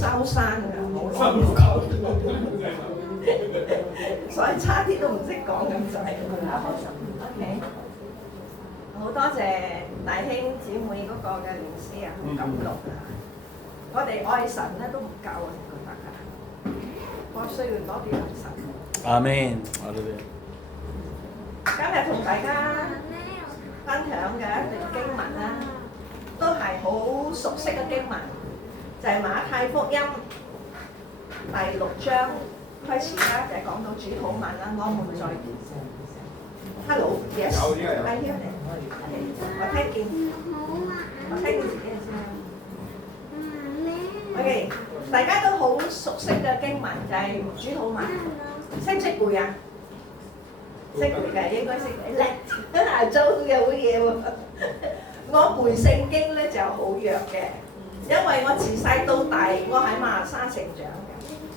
收山㗎，冇講，所以差啲都唔識講咁滯。OK， 好多謝弟兄姊妹嗰個嘅聯詩啊，好感動啊！我哋愛神咧都唔夠啊，覺得㗎，我需要多啲愛神。阿們，今日同大家分享嘅一段經文啦，都係好熟悉嘅經文，就係馬太福音第6章開始啦，就係講到主禱文啦。我們在 Hello，Yes， 係呢個我聽見自己嘅聲音。OK， 大家都好熟悉嘅經文就係主禱文，識唔識背啊？識背嘅應該識嘅叻，真係做嘅好嘢喎！我背聖經咧就好弱嘅，因為我自細到大我喺馬來西亞成長嘅，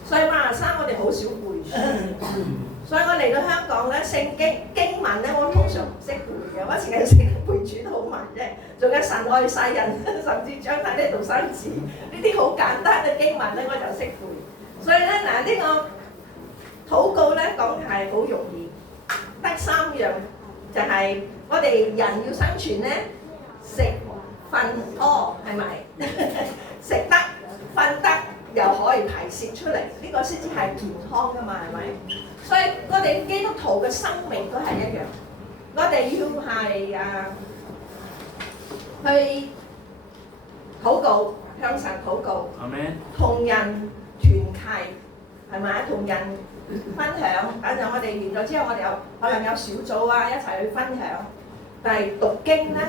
所以馬來西亞我哋好少背書。所以我嚟到香港咧，聖經文咧我通常唔識背嘅，我淨係識背主禱文啫。仲有神愛世人，甚至將太呢度生子呢啲好簡單嘅經文咧，我就識背。所以咧嗱，呢個禱告咧講係好容易。得3樣，就係我哋人要生存咧，食、瞓、屙，係咪？食得、瞓得，又可以排泄出嚟，呢個先至係健康噶嘛，係咪？所以我哋基督徒嘅生命都係一樣，我哋要係去禱告，向神禱告，同人團契，係咪？同人分享，等陣我哋完咗之後，我哋可能有小組啊，一齊去分享。但係讀經咧，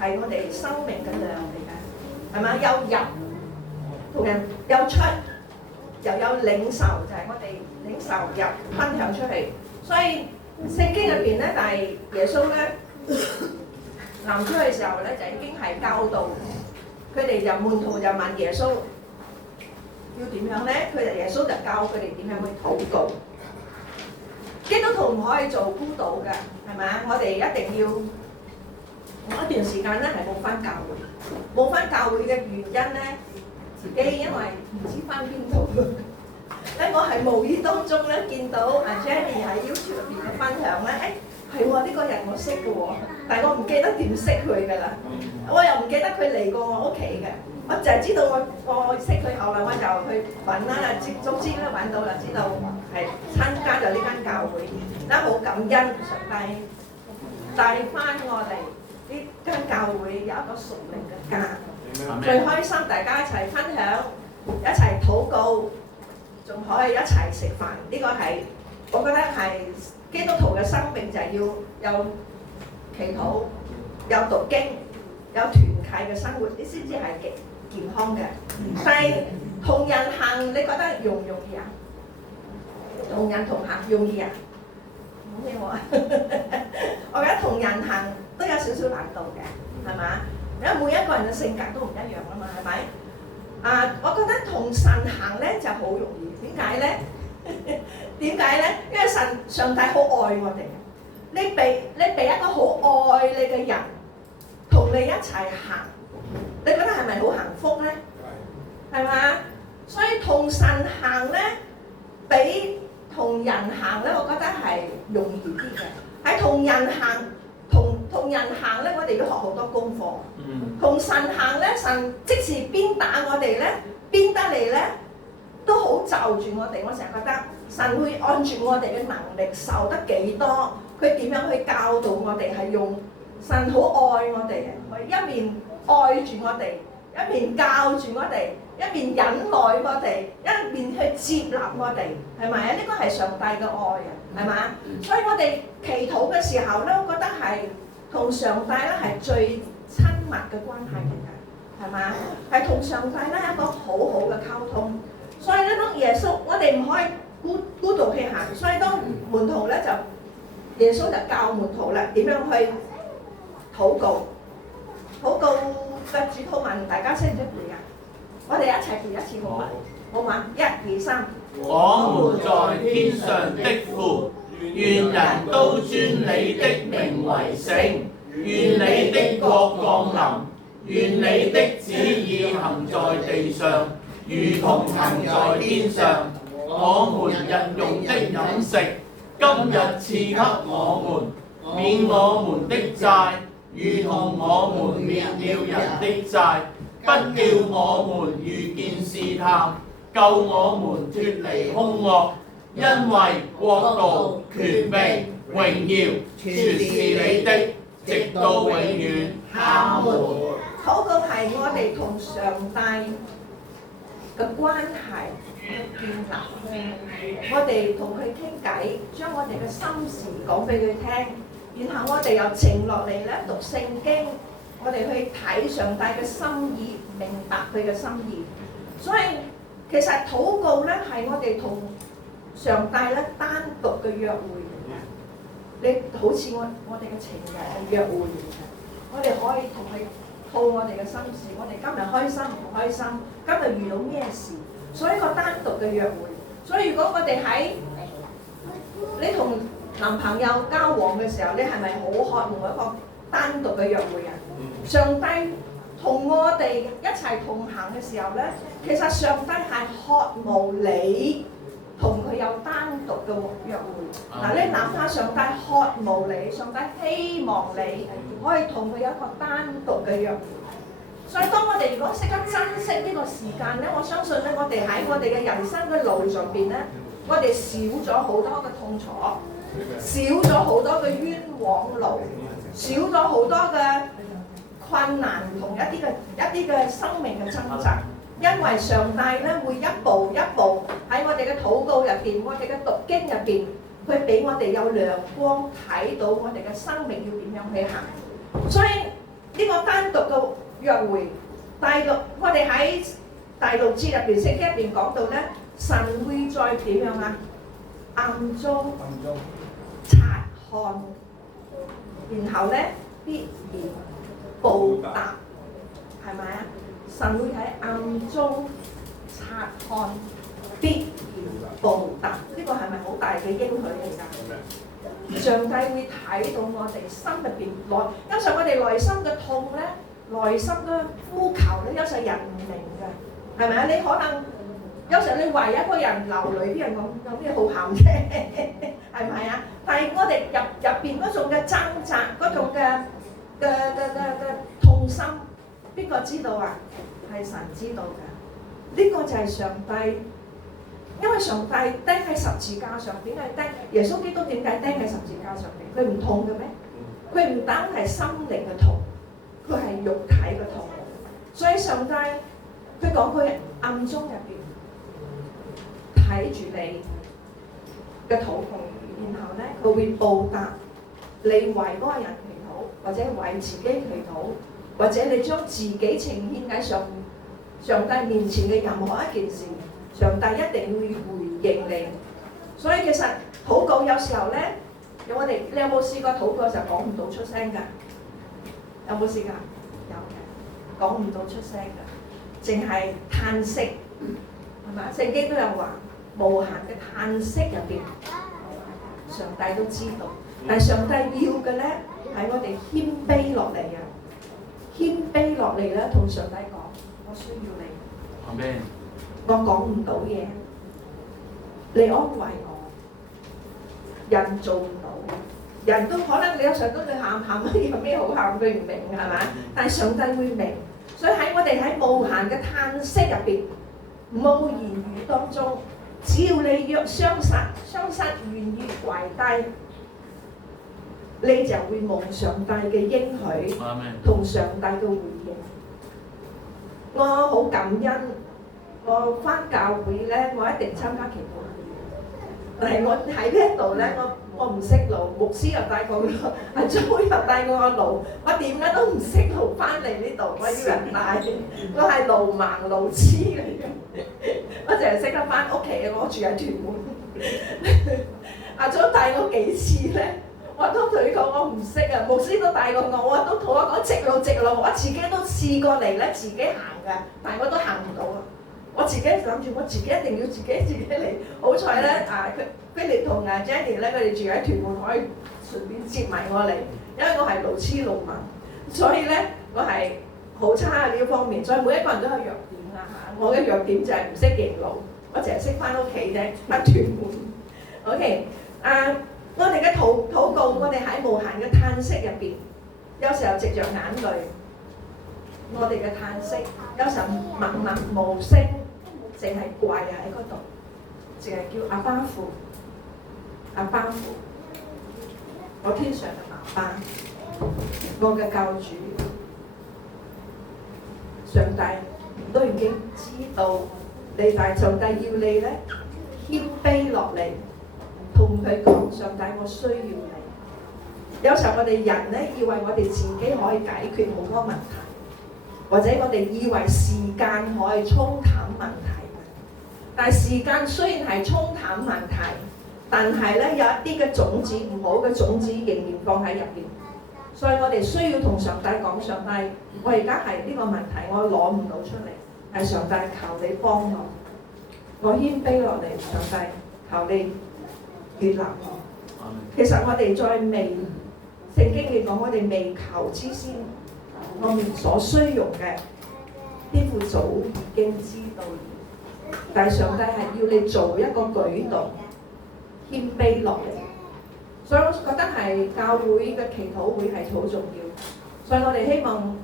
係我哋生命嘅糧嚟嘅，係咪？有入同人有出，又有領受，就係我哋領受入分享出去。所以聖經入邊咧，但係耶穌咧臨出去嘅時候咧，就已經係教導佢哋，就門徒就問耶穌。要點樣咧？佢哋耶穌就教佢哋點樣去禱告。基督徒唔可以做孤島嘅，係咪啊？我哋一定要有一段時間咧係冇返教會，冇返教會嘅原因咧，自己因為唔知返邊度。咧我係無意當中咧見到阿 Jenny 喺 YouTube 入邊嘅分享咧，係喎，呢個人我識嘅喎，但係我唔記得點識佢㗎啦，我又唔記得佢嚟過我屋企嘅。我就係知道我識佢，後來我就去揾啦，總之咧揾到啦，知道係參加咗呢間教會，真好感恩上帝帶翻我哋呢間教會有一個屬靈嘅家，最開心大家一齊分享，一齊禱告，仲可以一齊食飯，呢個係我覺得係基督徒嘅生命，就係要有祈禱、有讀經、有團契嘅生活，呢先至係健康嘅。但係同人行，你覺得容唔容易啊？同人同行容易啊？唔好我我覺得同人行都有少少難度嘅，係嘛？因為每一個人嘅性格都唔一樣啊嘛，係咪？我覺得同神行咧就好容易，點解咧？點解咧？因為上帝好愛我哋，你俾一個好愛你嘅人同你一齊行。你覺得係咪好幸福咧？係嘛？所以同神行咧，比同人行咧，我覺得係容易啲嘅。喺同人行咧，我哋要學好多功課。同神行咧，神即時鞭打我哋咧，鞭得嚟咧，都好就住我哋。我成日覺得神會按住我哋嘅能力受得幾多，佢點樣去教導我哋，係用神好愛我哋嘅，佢一面愛住我哋，一面教住我哋，一面忍耐我哋，一面去接納我哋，係咪啊？呢個係上帝嘅愛啊，係嘛？所以我哋祈禱嘅時候咧，我覺得係同上帝咧係最親密嘅關係嚟嘅，係嘛？係同上帝咧一個好好嘅溝通。所以咧，當耶穌我哋唔可以孤獨去行，所以當門徒咧就耶穌就教門徒啦點樣去禱告。禱告嘅主禱文，大家識唔識背啊？我哋一齊背一次好嘛？好嘛？1、2、3。我們在天上的父，願人都尊你的名為聖，願你的國降臨，願你的旨意行在地上，如同行在天上。我們日用的飲食，今日賜給我們，免我們的債，如同我們免了人的債，不叫我們遇見試探，救我們脫離兇惡，因為國度、權柄、榮耀，全是你的，直到永遠。阿門。禱告係我哋同上帝嘅關係建立，我哋同佢傾偈，將我哋嘅心事講俾佢聽，然後我哋又靜落嚟咧讀聖經，我哋去睇上帝嘅心意，明白佢嘅心意。所以其實禱告咧係我哋同上帝咧單獨嘅約會嚟嘅，你好似我哋嘅情人嘅約會嚟嘅，我哋可以同佢吐我哋嘅心事，我哋今日開心唔開心，今日遇到咩事，所以一個單獨嘅約會。所以如果我哋喺你同男朋友交往嘅時候，你係咪好渴望一個單獨嘅約會啊？上帝同我哋一齊同行嘅時候咧，其實上帝係渴望你同佢有單獨嘅約會。嗱，你諗下，上帝渴望你，上帝希望你可以同佢有一個單獨嘅約會。所以當我哋如果識得珍惜呢個時間咧，我相信咧，我哋喺我哋嘅人生嘅路上邊咧，我哋少咗好多嘅痛楚，少咗好多嘅冤枉路，少咗好多嘅困難同一啲嘅生命嘅掙扎。因為上帝咧會一步一步喺我哋嘅禱告入邊，我哋嘅讀經入邊，佢俾我哋有亮光睇到我哋嘅生命要點樣去行。所以呢個單獨嘅約會，我哋喺第六節入邊聖經入邊講到咧，神會再點樣啊？暗中察看，然後咧必然報答，係咪啊？神會喺暗中察看，必然報答，呢個係咪好大嘅應許嚟㗎？上帝會睇到我哋心入邊有時候我哋內心嘅痛咧，內心嘅呼求咧，有時候人唔明嘅，係咪啊？你可能有時候你為一個人流淚，啲人講有咩好喊啫，係咪啊？但係我哋入邊嗰種嘅掙扎，嗰種嘅痛心，邊個知道啊？係神知道嘅。呢個就係上帝，因為上帝釘喺十字架上，點解釘？耶穌基督點解釘喺十字架上邊？佢唔痛嘅咩？佢唔單係心靈嘅痛，佢係肉體嘅痛。所以上帝佢講佢暗中入邊睇住你嘅禱告，然後咧佢會報答你為嗰個人祈禱，或者為自己祈禱，或者你將自己呈獻喺上帝面前嘅任何一件事，上帝一定會回應你。所以其實禱告有時候咧，你有冇試過禱告嘅時候講唔到出聲㗎？有冇試過？有嘅，講唔到出聲㗎，淨係嘆息，係咪？聖經都有話，無限嘅嘆息入邊，上帝都知道。但係上帝要嘅咧，係我哋謙卑落嚟啊！謙卑落嚟咧，同上帝講：我需要你。Amen。我講唔到嘢，你安慰我。人做唔到，人都可能你有時候都會喊有咩好喊？佢唔明係咪？但係上帝會明，所以喺我哋喺無限嘅嘆息入邊，冇言語當中，只要你若相信願意跪低，你就會蒙上帝嘅應許同上帝嘅回應。我好感恩，我返教會咧，我一定參加祈禱會。但係我喺呢一度咧，我唔識路，牧師又帶過我，阿祖又帶過我路，我點解都唔識路翻嚟呢度？我要人帶，我係路盲路痴嚟嘅，我淨係識得翻屋企，我住喺屯門。阿祖帶我幾次咧，我都同佢講我唔識啊，牧師都帶過我都同我講直路，我自己都試過嚟咧，自己行㗎，但係我都行唔到啊。我自己諗住，我自己一定要自己嚟。好彩咧，菲力同Jenny 咧，佢哋住喺屯門，可以順便接埋我嚟。因為我係路痴路盲，所以咧我係好差喺呢方面。所以每一個人都有弱點㗎，啦嚇。我嘅弱點就係唔識認路，我淨係識翻屋企啫，翻屯門。OK， 我哋嘅禱告，我哋喺無限嘅嘆息入邊，有時候藉着眼淚，我哋嘅嘆息，有時候默默無聲，淨係跪喺嗰度，淨係叫阿爸父，阿爸父，我天上嘅爸爸，我嘅救主，上帝都已經知道你，但係上帝要你咧謙卑落嚟，同佢講，上帝我需要你。有時候我哋人咧以為我哋自己可以解決好多問題，或者我哋以為時間可以沖淡問題，但係時間雖然係沖淡問題，但係咧有一啲嘅種子唔好嘅種子仍然放喺入邊，所以我哋需要同上帝講，上帝，我而家係呢個問題我攞唔到出嚟，係上帝求你幫我謙卑落嚟，上帝求你悅納我。其實我哋在未聖經嚟講，我哋未求之先，我哋所需用嘅天父早已經知道，但係上帝係要你做一個舉動，謙卑落嚟。所以我覺得係教會嘅祈禱會係好重要。所以我哋希望，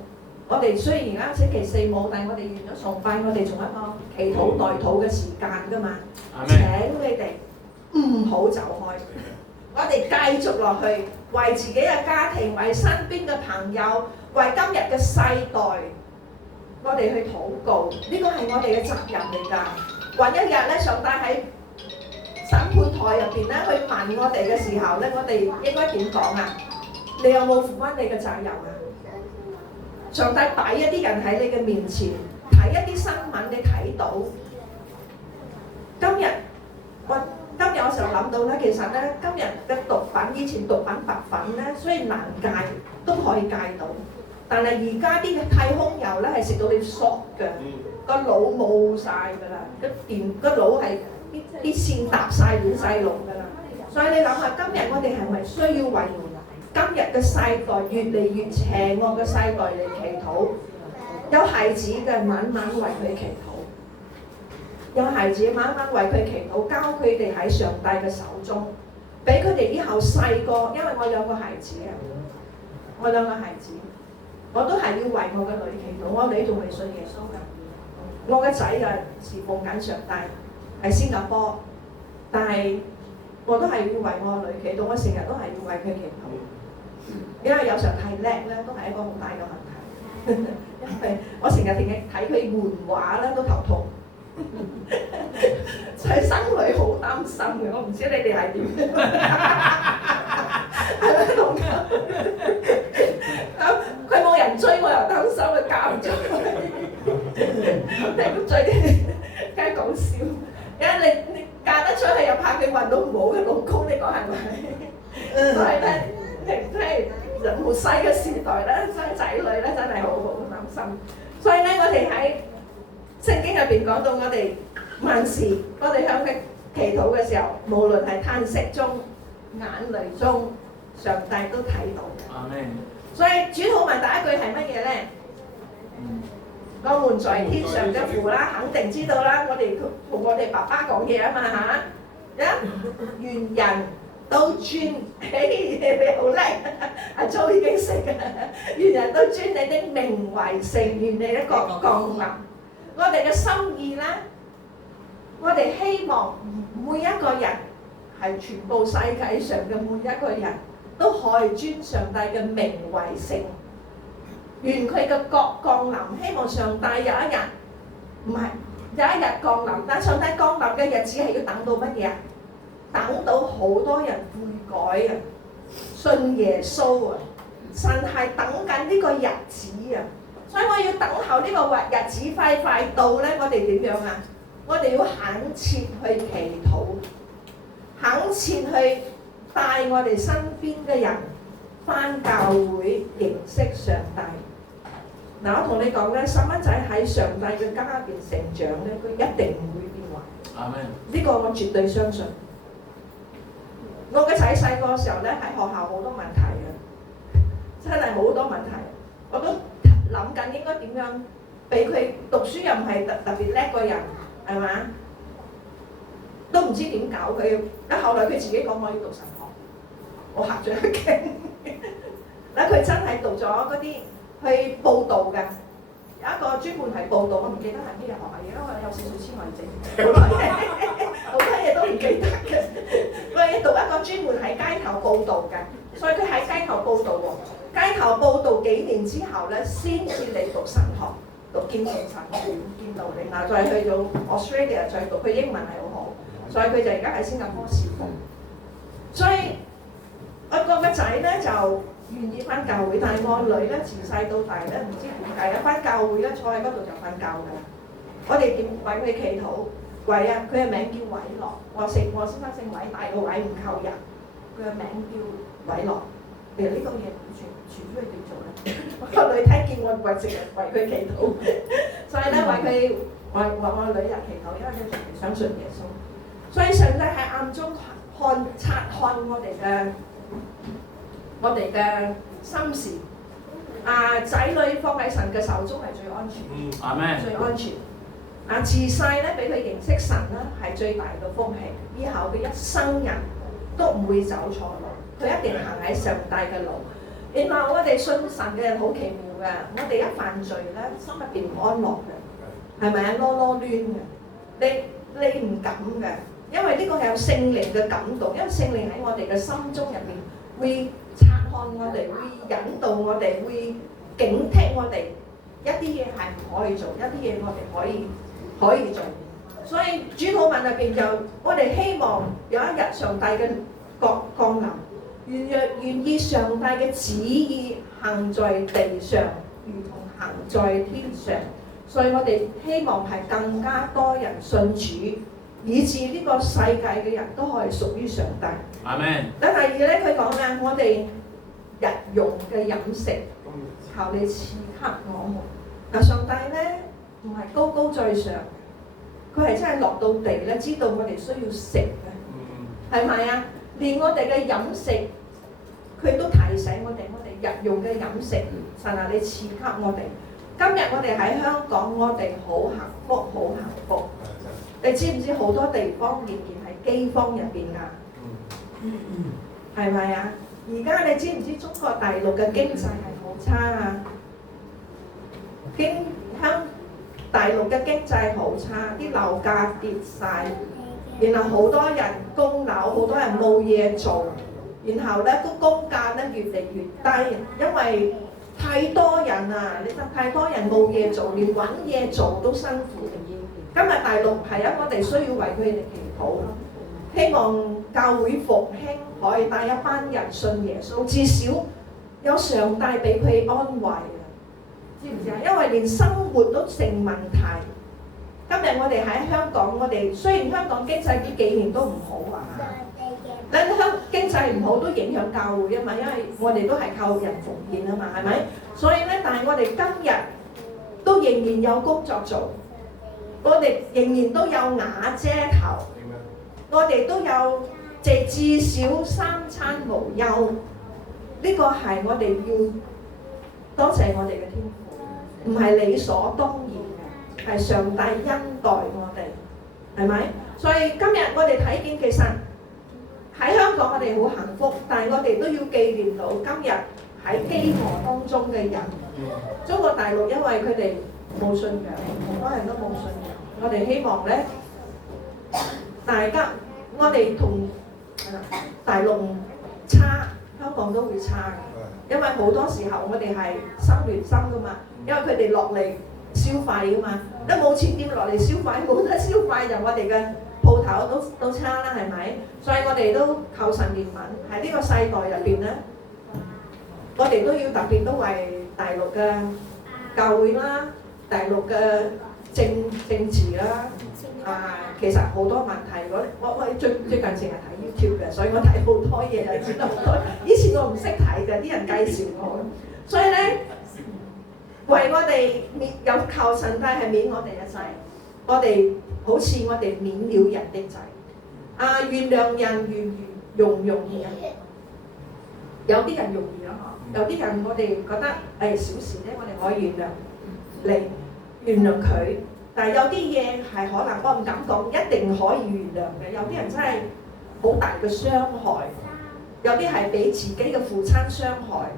我哋雖然而家星期四冇，但係我哋完咗崇拜，我哋仲有一個祈禱代禱嘅時間㗎嘛。請你哋唔好走開，我哋繼續落去，為自己嘅家庭，為身邊嘅朋友，為今日嘅世代，我哋去禱告。呢個係我哋嘅責任嚟㗎。揾一日咧，上帝喺審判台入邊咧，去問我哋嘅時候咧，我哋應該點講啊？你有冇負翻你嘅責任啊？上帝擺一啲人喺你嘅面前，睇一啲新聞，你睇到。今日我有時候諗到咧，其實咧今日嘅毒品，以前毒品白粉咧，雖然難戒都可以戒到，但係而家啲太空油咧係食到你索嘅，個腦冇晒㗎啦，個腦係啲線搭晒亂晒龍㗎啦。所以你諗下，今日我哋係咪需要為今日嘅世代越嚟越邪惡嘅世代嚟祈禱？有孩子嘅晚晚為佢祈禱。有孩子晚晚為佢祈禱，交佢哋喺上帝嘅手中，俾佢哋以後細個，因為我兩個孩子啊，我兩個孩子，我都係要為我嘅女祈禱。我女仲未信耶穌㗎，我嘅仔就侍奉緊上帝喺新加坡，但係我都係要為我個女祈禱，我成日都係要為佢祈禱，因為有時候太叻咧，都係一個好大嘅問題。因為我成日睇佢漫畫咧，都頭痛。所以生女好擔心嘅，我唔知你哋係點。係咪同佢冇人追，我又擔心佢嫁唔出去。你追梗係講笑，因為你嫁得出去又怕佢揾到唔好嘅老公，你講係咪？所以咧，即係人冇細嘅時代咧，生仔女咧真係好擔心。所以咧，我哋喺聖經入邊講到我哋萬事，我哋向佢祈禱嘅時候，無論係嘆息中、眼淚中，上帝都睇到嘅。阿們。所以主禱文第一句係乜嘢咧？我們在天上嘅父啦，肯定知道啦。我哋同我哋爸爸講嘢啊嘛嚇，願人都尊，你好叻，阿 Jo 已經識嘅。願人都尊你的名為聖，願你的國降臨。我哋嘅心意咧，我哋希望每一個人係全部世界上嘅每一個人都可以尊上帝嘅名為聖。願佢嘅國降臨，希望上帝有一日，唔係有一日降臨，但上帝降臨嘅日子係要等到乜嘢啊？等到好多人悔改啊，信耶穌啊，神係等緊呢個日子啊！所以我要等候呢個日子快到咧，我哋點樣啊？我哋要懇切去祈禱，懇切去帶我哋身邊嘅人返教會認識上帝。嗱，我同你講咧，細蚊仔喺上帝嘅家入邊成長咧，佢一定唔會變壞。阿們。呢個我絕對相信。我嘅仔細個時候咧，喺學校好多問題嘅，真係好多問題。我都諗緊應該點樣俾佢讀書又唔係特別叻個人，係嘛？都唔知點搞佢。後來佢自己講我要讀神學，我嚇咗一驚。嗱，佢真係讀咗嗰啲去報導㗎，有一個專門係報導，我唔記得係咩學校，因為有少少痴呆症，好多嘢都唔記得嘅。佢讀一個專門喺街頭報導嘅，所以佢喺街頭報導喎。街頭報導幾年之後咧，先至嚟讀神學，讀兼聖神學院見到你，嗱再去到 Australia 再讀，佢英文係好好，所以佢就而家喺新加坡侍奉。所以我個仔咧就願意翻教會，但係我女咧自細到大咧唔知點解一翻教會咧坐喺嗰度就瞓覺㗎啦。我哋點為佢祈禱？偉啊，佢嘅名叫偉樂，我先生姓偉，大個偉唔扣人，佢嘅名叫偉樂。其實呢個嘢傳出去點做咧？我個女睇見我成日為佢祈禱，所以咧為我女日祈禱，因為佢長期相信耶穌。所以上帝喺暗中察看我哋嘅心事。仔女放喺神嘅手中係最安全，最安全。自細咧俾佢認識神咧係最大嘅福氣，以後佢一生人都唔會走錯路，佢一定行喺上帝嘅路。然後我哋信神嘅人好奇妙嘅，我哋一犯罪咧心入邊唔安樂嘅，係咪啊？囉囉攣嘅，你唔敢嘅，因為呢個係有聖靈嘅感動，因為聖靈喺我哋嘅心中入邊會察看我哋，會引導我哋，會警惕我哋，一啲嘢係唔可以做，一啲嘢我哋可以做。所以主禱文入邊就我哋希望有一日上帝嘅降臨，願意上帝嘅旨意行在地上，如同行在天上。所以我哋希望係更加多人信主，以致呢個世界嘅人都可以屬於上帝。阿們。但第二咧，佢講咧，我哋日用嘅飲食，求你賜給我們。嗱，上帝咧唔係高高在上，佢係真係落到地咧，知道我哋需要食嘅，係咪啊？連我哋嘅飲食，佢都提醒我哋日用嘅飲食，神啊，你賜給我哋。今日我哋喺香港，我哋好幸福，好幸福。你知唔知好多地方仍然係饑荒入邊㗎？係咪啊？而家你知唔知中國大陸嘅經濟係好差啊？大陸嘅經濟好差，啲樓價跌晒，然後好多人供樓，好多人冇嘢做，然後咧個工價咧越嚟越低，因為太多人啊！你睇太多人冇嘢做，連揾嘢做都辛苦。今日大陸係啊，我哋需要為佢哋祈禱，希望教會復興可以帶一班人信耶穌，至少有上帝俾佢安慰啊！知唔知啊？因為連生活都成問題。今日我哋喺香港，我哋雖然香港經濟呢幾年都唔好啊，但係經濟唔好都影響教會啊嘛，因為我哋都係靠人奉獻啊嘛，係咪？所以咧，但係我哋今日都仍然有工作做，我哋仍然都有瓦遮頭，我哋都有至少三餐無憂。呢個係我哋要多謝我哋嘅天父，唔係理所當然嘅，係上帝恩待我哋，係咪？所以今日我哋睇見其實喺香港我哋好幸福，但係我哋都要紀念到今日喺饑餓當中嘅人。中國大陸因為佢哋冇信仰，好多人都冇信仰。我哋希望咧，大家我哋同大陸差，香港都會差嘅，因為好多時候我哋係心連心噶嘛，因為佢哋落嚟消費噶嘛，都冇錢點落嚟消費，冇得消費就我哋嘅鋪頭都差啦，係咪？所以我哋都求神憐憫，喺呢個世代入邊咧，我哋都要特別都為大陸嘅教會啦、大陸嘅政治啦，其實好多問題。我最近成日睇 YouTube 嘅，所以我睇好多嘢就知道好多。以前我唔識睇嘅，啲人介紹我，所以咧為我哋有求神帝係免我哋一世，我哋好似我哋免了人的罪，原諒人容易啊！有啲人容易啊，有啲人我哋覺得小事咧，我哋可以原諒你。原諒佢。但係有啲嘢係可能我唔敢講，一定可以原諒嘅。有啲人真係好大嘅傷害，有啲係俾自己嘅父親傷害，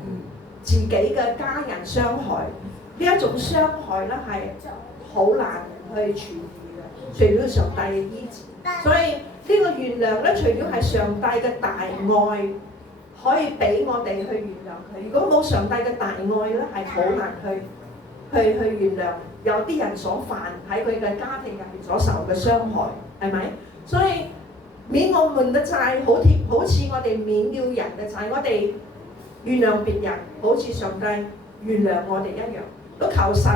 自己嘅家人傷害。呢一種傷害咧係好難去處理嘅，除咗上帝嘅醫治。所以呢個原諒咧，除咗係上帝嘅大愛可以俾我哋去原諒佢。如果冇上帝嘅大愛咧，係好難去原諒有啲人所犯喺佢嘅家庭入邊所受嘅傷害，係咪？所以免我們嘅債，好似我哋免了人嘅債，我哋原諒別人，好似上帝原諒我哋一樣。都求神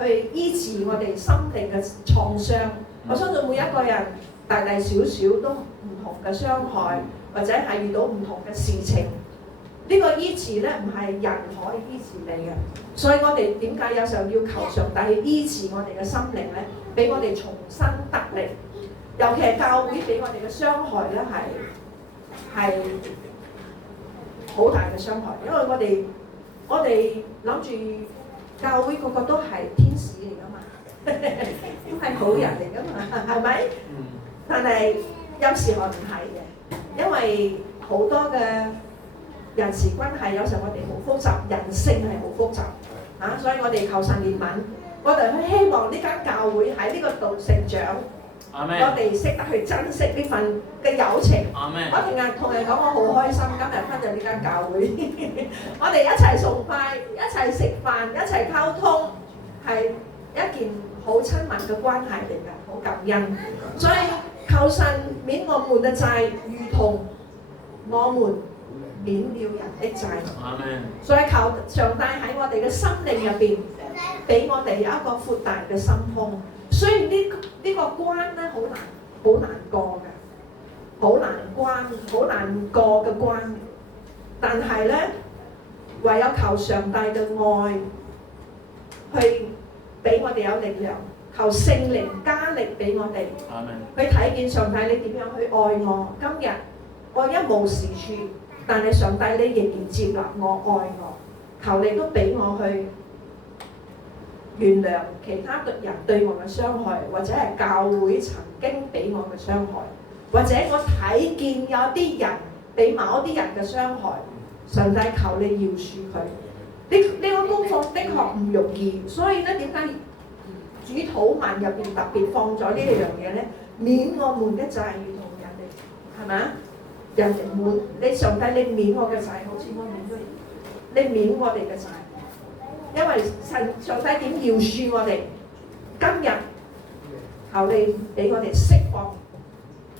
去醫治我哋心靈嘅創傷。我相信每一個人大大小小都唔同嘅傷害，或者係遇到唔同嘅事情。呢個醫治咧唔係人可以醫治你嘅，所以我哋點解有時候要求上帝去醫治我哋嘅心靈咧，俾我哋重新得力。尤其係教會俾我哋嘅傷害咧係好大嘅傷害，因為我哋諗住教會個個都係天使嚟噶嘛，都係好人嚟噶嘛，係咪？但係有時候唔係嘅，因為好多嘅人事關係，有時候我哋好複雜，人性係好複雜啊，所以我哋求神憐憫，我哋希望呢間教會喺呢個度成長。我哋識得去珍惜呢份嘅友情。我成日同人講，我好開心今日返到呢間教會，我哋一齊崇拜，一齊食飯，一齊溝通，係一件好親密嘅關係嚟㗎，好感恩。所以求神免我們嘅債，如同我們免了人的債。所以求上帝喺我哋嘅心靈入邊，俾我哋有一個闊大嘅心胸。雖然呢個關咧好難過嘅，好難過嘅關，但係咧唯有求上帝嘅愛去俾我哋有力量，求聖靈加力俾我哋，去睇見上帝你點樣去愛我。今日我一無是處，但係上帝你仍然接納我愛我，求你都俾我去原諒其他人對我嘅傷害，或者係教會曾經俾我嘅傷害，或者我睇見有啲人俾某啲人嘅傷害，上帝求你饒恕佢。呢個功課的確唔容易，所以咧點解主禱文入邊特別放咗呢一樣嘢咧？免我們嘅債如同人哋，係咪啊？人哋免你上帝，你免我嘅債，好似我免咗你免我哋嘅債。因為上帝點饒恕我哋？今日求你俾我哋釋放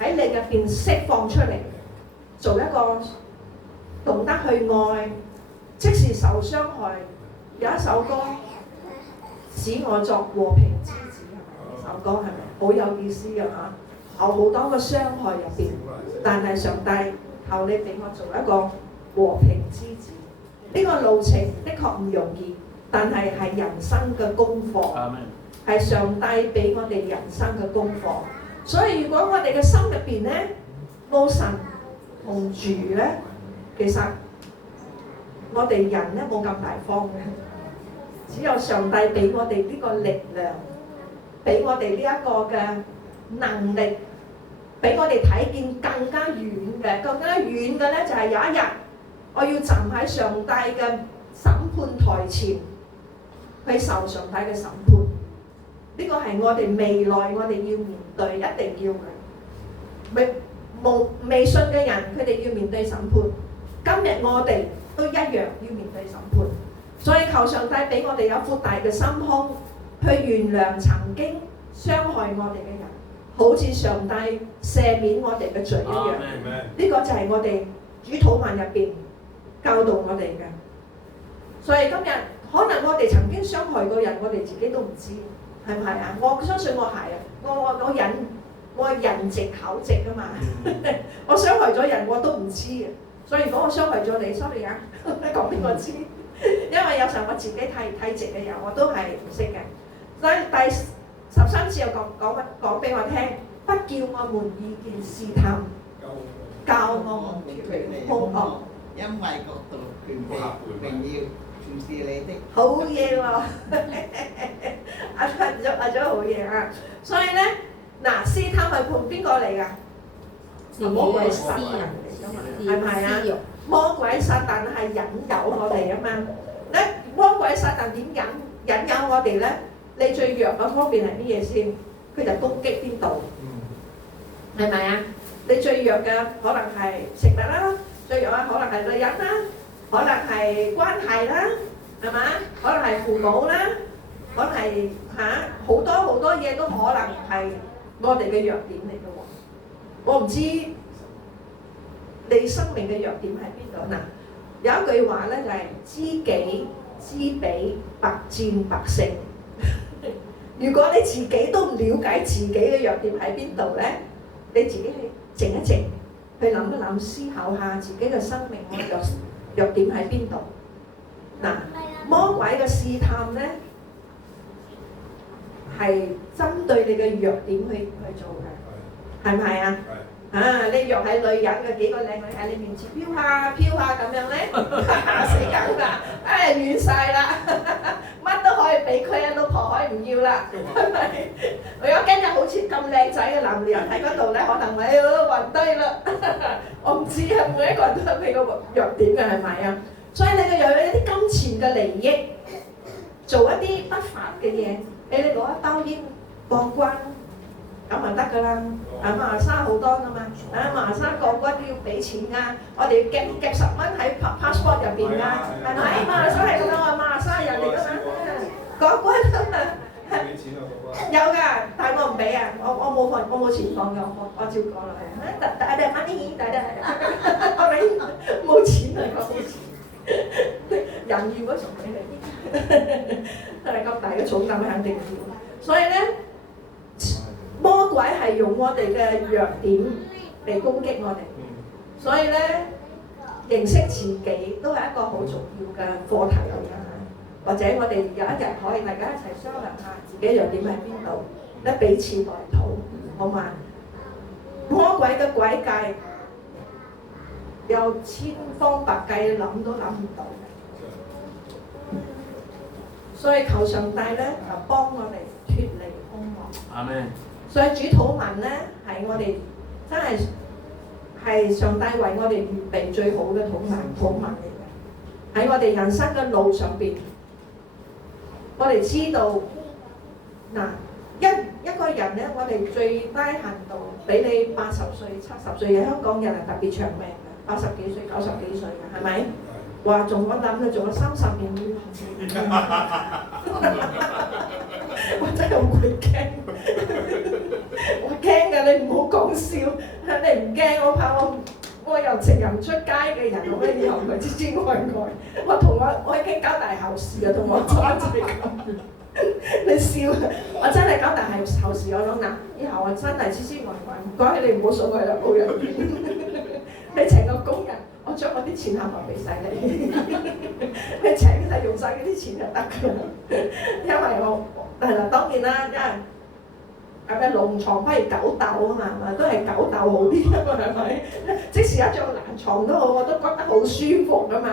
喺你入邊釋放出嚟，做一個懂得去愛，即使受傷害。有一首歌使我作和平之子，係咪？呢首歌係咪好有意思嘅嚇？好多個傷害入邊，但係上帝求你俾我做一個和平之子。呢個路程的確唔容易。但係人生嘅功課，係上帝俾我哋人生嘅功課。所以如果我哋嘅心入邊咧冇神同住咧，其實我哋人咧冇咁大方嘅，只有上帝俾我哋呢個力量，俾我哋呢一個嘅能力，俾我哋睇見更加遠嘅。更加遠嘅咧就係有一日我要站喺上帝嘅審判台前。去受上帝嘅審判，呢個係我哋未來我哋要面對，一定要嘅。未信嘅人，佢哋要面對審判。今日我哋都一樣要面對審判，所以求上帝俾我哋有闊大嘅心胸，去原諒曾經傷害我哋嘅人，好似上帝赦免我哋嘅罪一樣。呢個就係我哋主禱文入邊教導我哋嘅。所以今日可能我哋曾經傷害過人，我哋自己都唔知，係唔係啊？我相信我係啊，我人直口直㗎嘛，我傷害咗人我都唔知啊。所以如果我傷害咗你 ，sorry 啊，講俾我知，因為有時候我自己太直嘅人，我都係唔識嘅。所以第13次又講俾我聽，不叫我們遇見試探，教我們脫離兇惡，因為國度、權柄、榮耀。好嘢喎！阿咗好嘢啊！所以咧，嗱，試探係從邊個嚟㗎？魔鬼撒旦嚟㗎嘛，係咪啊？魔鬼撒旦係引誘我哋啊嘛。咧，魔鬼撒旦點引誘我哋咧？你最弱嗰方面係乜嘢先？佢就攻擊邊度？係咪啊？你最弱嘅可能係食物啦，最弱啊可能係女人啦，可能係關係啦，係嘛？可能係父母啦，可能係好多嘢都可能係我哋嘅弱點嚟嘅喎。我唔知你生命嘅弱點喺邊度嗱？有一句話咧就係知己知彼，百戰百勝。如果你自己都唔了解自己嘅弱點喺邊度咧，你自己去靜一靜，去諗一諗，思考下自己嘅生命嘅弱點喺邊度。嗱，魔鬼嘅試探咧係針對你嘅弱點去做嘅，係唔係啊？你若係女人嘅幾個靚女喺你面前飄下咁樣咧，死梗啦！亂晒啦，乜都可以俾佢啊，老婆可以唔要啦，係咪？如果今日好似咁靚仔嘅男人喺嗰度咧，可能暈低啦。我唔知啊，每一個人都有佢個弱點嘅，係咪啊？所以你嘅又有一啲金錢嘅利益，做一啲不法嘅嘢，俾你攞一包煙過關。咁咪得㗎啦，馬來西亞好多㗎嘛，馬來西亞過關都要俾錢㗎，我哋要夾10蚊喺 passport 入邊㗎，係咪？馬來西亞係咁樣，我係馬來西亞人嚟㗎嘛，過關俾錢啊過關。有㗎，但係我唔俾啊，我冇錢放㗎，我照過落去。大哋money，我俾冇錢啊，我冇錢。人要嗰種俾你，係咁大嘅重擔肯定要，所以咧。魔鬼係用我哋嘅弱點嚟攻擊我哋，所以咧認識自己都係一個好重要嘅課題嚟㗎。或者我哋有一日可以大家一齊商量下自己弱點喺邊度，咧彼此代禱，好嘛？魔鬼嘅詭計有千方百計，諗都諗唔到，所以求上帝咧就幫我哋脫離兇惡。阿們。所以主禱文咧係我哋真係上帝為我哋預備最好嘅禱文嚟嘅。喺我哋人生嘅路上邊，我哋知道嗱一個人咧，我哋最低限度俾你80歲、70歲，香港人係特別長命嘅，80幾歲、90幾歲嘅，係咪？話仲我諗佢仲有30年我真係好鬼驚，我驚㗎，你唔好講笑，你唔驚，我怕我又成日唔出街嘅人，我以後咪知愛，我已經搞大後事啊，同我仔仔咁，你笑，我真係搞大後事，我講嗱，以後我真係愛，唔該你唔好送我去老人院，你請個工人。我將我啲錢冚唪唥俾晒你，你請曬用晒嗰啲錢就得㗎啦。因為我係啦，當然啦，因為係咪龍床不如狗竇啊嘛，係咪都係狗竇好啲啊嘛，係咪？即使一張爛床都好，我都覺得好舒服㗎嘛。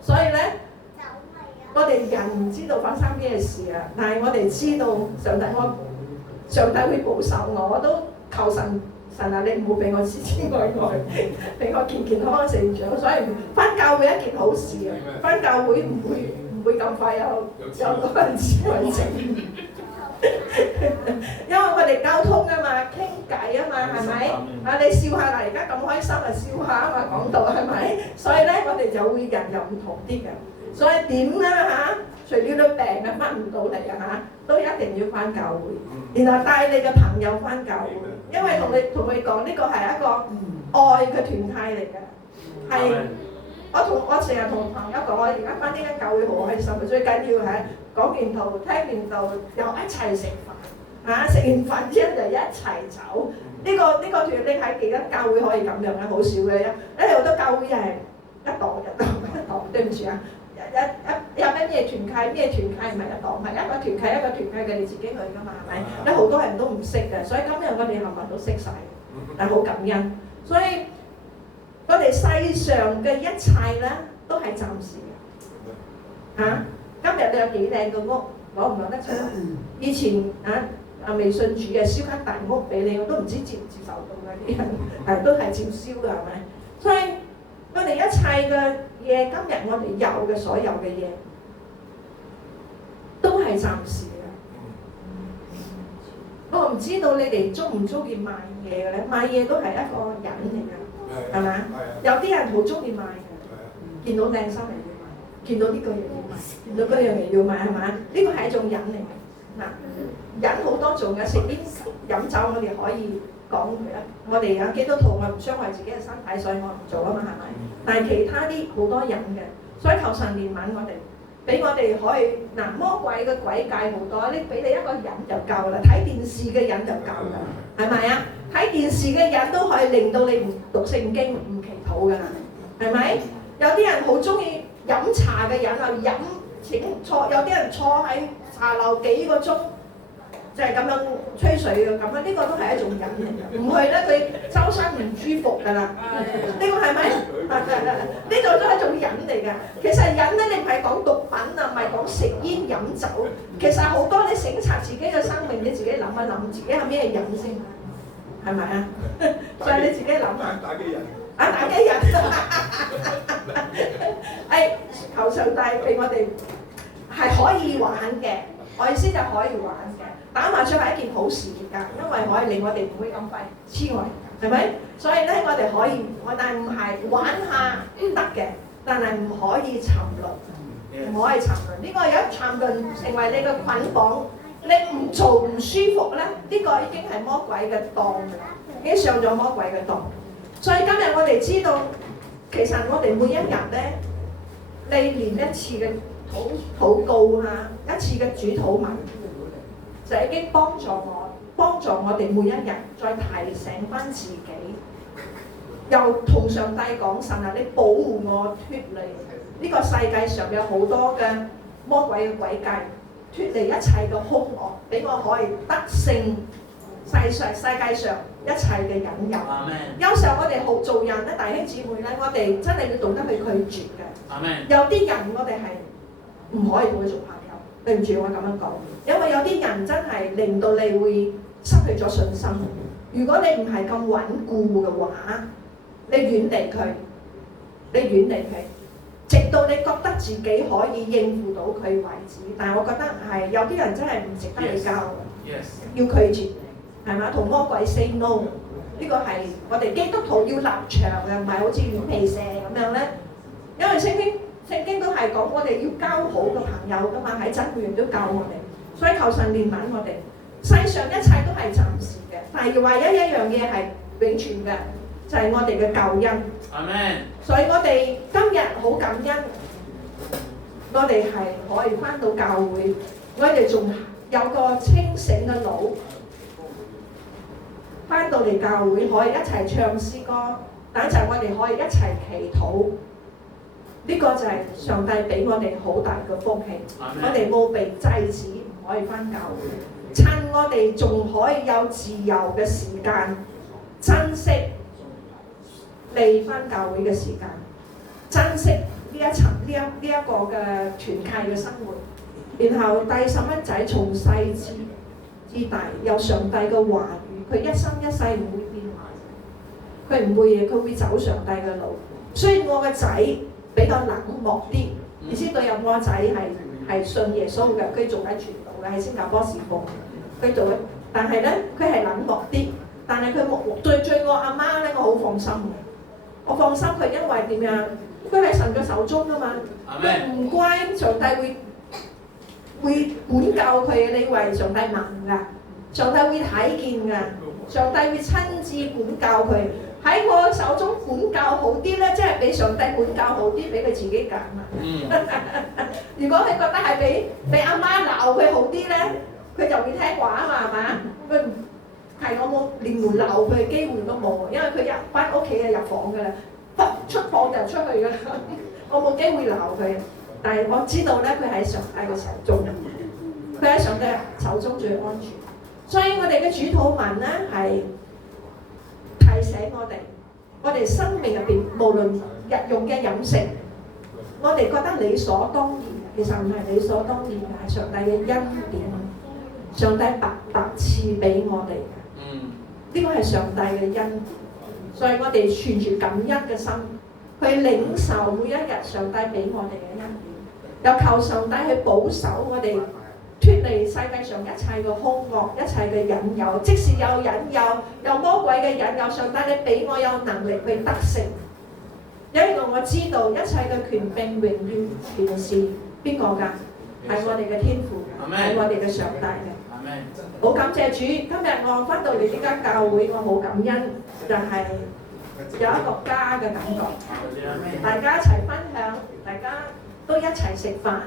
所以咧，我哋人唔知道發生咩事啊，但係我哋知道上帝會保守我都求神。神啊！你唔好俾我痴痴愛愛，俾我健健康康成長。所以返教會一件好事啊！返教會唔會咁快有嗰份智慧症，因為我哋溝通啊嘛，傾偈啊嘛，係咪？啊你笑下啦，而家咁開心啊，笑下啊嘛，講到係咪？所以咧，我哋就會人又唔同啲嘅。所以點啦嚇？除咗啲病啊返唔到嚟啊嚇，都一定要返教會，然後帶你嘅朋友返教會。因為同佢講呢個係一個愛嘅團契嚟嘅，係我成日同朋友講，我而家返呢間教會好開心，最緊要係講完道聽完道又一齊食飯嚇，食完飯之後就一齊走。呢個團你喺幾間教會可以咁樣嘅，好少嘅，因為好多教會係一檔，對唔住啊，有咩團契唔係一檔，係一個團契嘅你自己去㗎嘛，係咪？有好多人都唔識嘅，所以今日我哋冚唪唥都識晒，但係好感恩。所以我哋世上嘅一切咧都係暫時嘅嚇。今日你有幾靚嘅屋，攞唔攞得出？以前未信主嘅燒間大屋俾你，我都唔知接唔接受到嗰啲人，都係照燒㗎，係咪？所以我哋一切嘅嘢，今日我哋有嘅所有嘅嘢，都係暫時嘅。我唔知道你哋中唔中意買嘢嘅咧？買嘢都係一個癮嚟㗎，係咪？有啲人好中意買嘅，見到靚衫嚟要買，見到呢個嘢要買，見到嗰樣嘢要買，係咪？呢個係一種癮嚟嘅。癮好多種嘅，食煙飲酒我哋可以講佢啦。我哋有基督徒，我唔傷害自己嘅身體，所以我唔做啊嘛，係咪？但係其他啲好多癮嘅，所以求神憐憫我哋，俾我哋可以魔鬼嘅詭計好多，你俾你一個癮就夠啦，睇電視嘅癮就夠啦，係咪啊？睇電視嘅癮都可以令到你唔讀聖經、唔祈禱㗎啦，係咪？有啲人好中意飲茶嘅癮啊，有啲人坐喺茶樓幾個鐘，就係咁樣吹水嘅咁啊！呢個都係一種癮嚟嘅，唔去咧佢周身唔舒服㗎啦。呢個係咪？呢個都係一種癮嚟㗎。其實癮咧，你唔係講毒品啊，唔係講食煙飲酒。其實好多你省察自己嘅生命，你自己諗一諗，自己係咩癮先？係咪啊？就係你自己諗下。打機人。打機人。求上帝俾我哋係可以玩嘅，我意思就可以玩嘅。打麻雀係一件好事㗎，因為可以令我哋唔會咁快痴呆，係咪？所以咧，我哋可以，但係唔係玩下得嘅，但係唔可以沉淪，唔可以沉淪。呢個有一沉淪成為你嘅捆綁，你唔做唔舒服咧，呢個已經係魔鬼嘅當㗎啦，已經上咗魔鬼嘅當。所以今日我哋知道，其實我哋每一日咧，你連一次嘅禱告啊，一次嘅主禱文，就已經幫助我哋每一日再提醒翻自己，又同上帝講神啊，你保護我脫離呢個世界上有好多嘅魔鬼嘅詭計，脫離一切嘅兇惡，俾我可以得勝世界上一切嘅引誘。有時候我哋好做人咧，弟兄姊妹咧，我哋真係要懂得去拒絕嘅。有啲人我哋係唔可以同佢做朋友，對唔住我咁樣講，因為有啲人真係令到你會失去咗信心。如果你唔係咁穩固嘅話，你遠離佢，直到你覺得自己可以應付到佢為止。但係我覺得係有啲人真係唔值得你交嘅，要拒絕，係咪？同魔鬼 say no， 呢個係我哋基督徒要立場嘅，唔係好似軟皮蛇咁樣咧。因為聖經都係講我哋要交好嘅朋友噶嘛，喺真言都教我哋，所以求神憐憫我哋。世上一切都係暫時嘅，但係唯一一樣嘢係永存嘅，就係我哋嘅救恩。Amen。所以我哋今日好感恩，我哋係可以返到教會，我哋仲有個清醒嘅腦，返到嚟教會可以一齊唱詩歌，等陣我哋可以一齊祈禱。呢個就係上帝俾我哋好大嘅福氣，我哋冇被制止，唔可以返教會。趁我哋仲可以有自由嘅時間，珍惜嚟返教會嘅時間，珍惜呢一個嘅團契嘅生活。然後帶細蚊仔從細至大有上帝嘅話語，佢一生一世唔會變壞，佢唔會嘅，佢會走上帝嘅路。雖然我個仔比較冷漠啲，你知道有個仔係信耶穌嘅，佢做緊傳道嘅，喺新加坡侍奉，佢做嘅，但係咧佢係冷漠啲，但係佢對我阿媽咧，我好放心嘅，我放心佢，因為點樣？佢喺神嘅手中啊嘛，佢唔乖，上帝會管教佢，你以為上帝盲㗎？上帝會睇見㗎，上帝會親自管教佢。喺我手中管教好啲咧，即係俾上帝管教好啲，俾佢自己揀啊！如果佢覺得係俾阿媽鬧佢好啲咧，佢就會聽話啊嘛，係嘛？佢係我冇連門鬧佢嘅機會都冇，因為佢一返屋企就入房㗎啦，出房就出去㗎啦，我冇機會鬧佢。但係我知道咧，佢喺上帝嘅手中，佢喺上帝手中最安全。所以我哋嘅主禱文咧係提醒我哋生命入邊，無論日用嘅飲食，我哋覺得理所當然嘅，其實唔係理所當然嘅，係上帝嘅恩典，上帝白白賜俾我哋嘅。呢個係上帝嘅恩典，所以我哋存住感恩嘅心去領受每一日上帝俾我哋嘅恩典，又求上帝去保守我哋脫離世界上一切嘅兇惡、一切嘅引誘。即使有引誘、有魔鬼嘅引誘，上帝你俾我有能力去得勝。因為我知道一切嘅權柄、榮耀、權勢邊個㗎？係我哋嘅天父，係我哋嘅上帝嘅。好感謝主，今日我翻到嚟呢間教會，我好感恩，就係有一個家嘅感覺。大家一齊分享，大家都一齊食飯，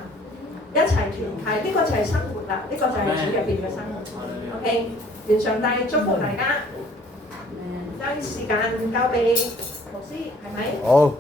一齊團契，呢個就係生活啦，呢個就係主入邊嘅生活。OK， 願上帝祝福大家。將時間交俾牧師，係咪？好。